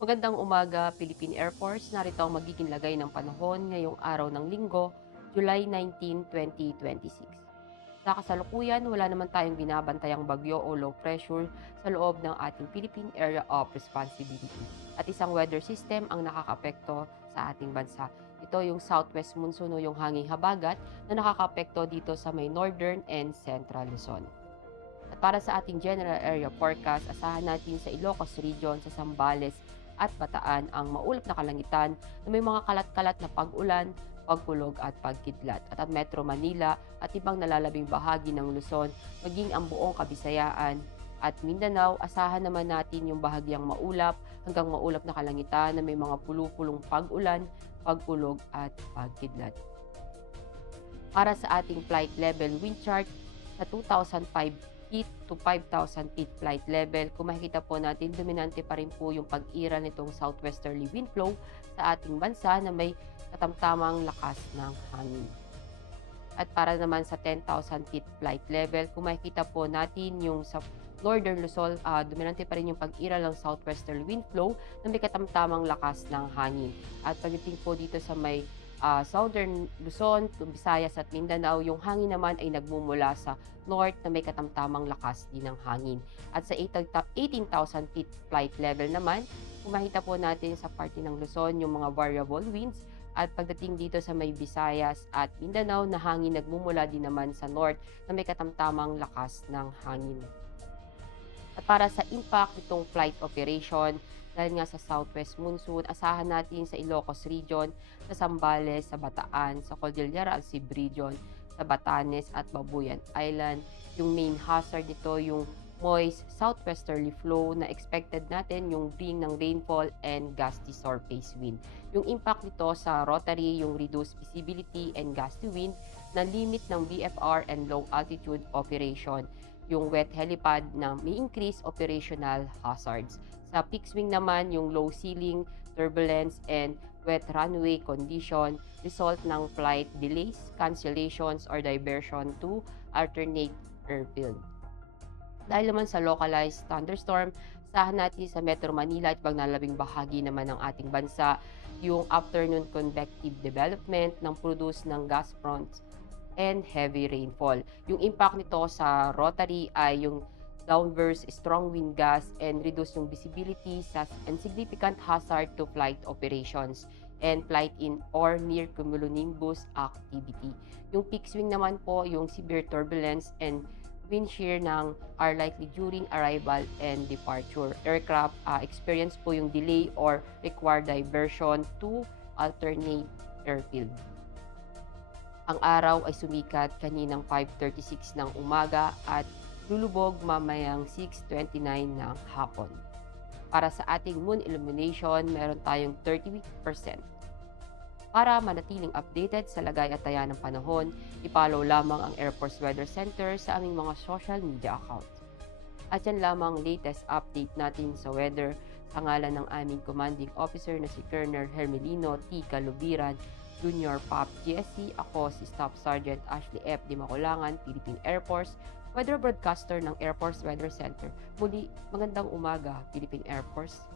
Magandang umaga, Philippine Air Force. Narito ang magiging lagay ng panahon ngayong araw ng Linggo, July 19, 2026. Sa kasalukuyan, wala naman tayong binabantayang bagyo o low pressure sa loob ng ating Philippine Area of Responsibility. At isang weather system ang nakakapekto sa ating bansa. Ito yung southwest monsoon o yung hanging habagat na nakakapekto dito sa may northern and central Luzon. At para sa ating general area forecast, asahan natin sa Ilocos Region, sa Zambales at Bataan ang maulap na kalangitan na may mga kalat-kalat na pag-ulan, pagkulog at pagkidlat. At ang Metro Manila at ibang nalalabing bahagi ng Luzon, maging ang buong Kabisayaan at Mindanao, asahan naman natin yung bahagyang maulap hanggang maulap na kalangitan na may mga pulupulong pag-ulan, pagkulog at pagkidlat. Para sa ating flight level wind chart, sa 2,005 feet to 5,000 feet flight level, kung makikita po natin, dominante pa rin po yung pag-ira nitong southwesterly wind flow sa ating bansa na may katamtamang lakas ng hangin. At para naman sa 10,000 feet flight level, kung makikita po natin yung sa Northern Luzon, dominante pa rin yung pag-ira ng southwesterly wind flow na may katamtamang lakas ng hangin. At pagdating po dito sa may Southern Luzon, Visayas at Mindanao, yung hangin naman ay nagmumula sa north na may katamtamang lakas din ng hangin. At sa 18,000 feet flight level naman, kung makita po natin sa parte ng Luzon yung mga variable winds, at pagdating dito sa may Visayas at Mindanao na hangin nagmumula din naman sa north na may katamtamang lakas ng hangin. At para sa impact nitong flight operation, dahil nga sa southwest monsoon, asahan natin sa Ilocos Region, sa Zambales, sa Bataan, sa Cordillera Alsib Region, sa Batanes at Babuyan Island. Yung main hazard nito yung moist southwesterly flow na expected natin yung bring ng rainfall and gusty surface wind. Yung impact nito sa rotary, yung reduced visibility and gusty wind na limit ng BFR and low altitude operation, yung wet helipad na may increased operational hazards. Sa fixed wing naman, yung low ceiling, turbulence, and wet runway condition, result ng flight delays, cancellations, or diversion to alternate airfield. Dahil naman sa localized thunderstorm, sahan natin sa Metro Manila at ibang nalabing bahagi naman ng ating bansa yung afternoon convective development ng produce ng gas fronts and heavy rainfall. Yung impact nito sa rotary ay yung downburst, strong wind gusts, and reduce yung visibility sa and significant hazard to flight operations and flight in or near cumulonimbus activity. Yung peak swing naman po, yung severe turbulence and wind shear are likely during arrival and departure. Aircraft experience po yung delay or require diversion to alternate airfield. Ang araw ay sumikat kaninang 5:36 ng umaga at lulubog mamayang 6:29 ng hapon. Para sa ating moon illumination, meron tayong 30%. Para manatiling updated sa lagay at taya ng panahon, i-follow lamang ang Air Force Weather Center sa aming mga social media accounts. At yan lamang latest update natin sa weather sa ngalan ng aming commanding officer na si Colonel Hermelino T. Calubiran, Junior Pop GSC. Ako si Staff Sergeant Ashley F. Di Makulangan, Philippine Air Force, weather broadcaster ng Air Force Weather Center. Muli, magandang umaga, Philippine Air Force.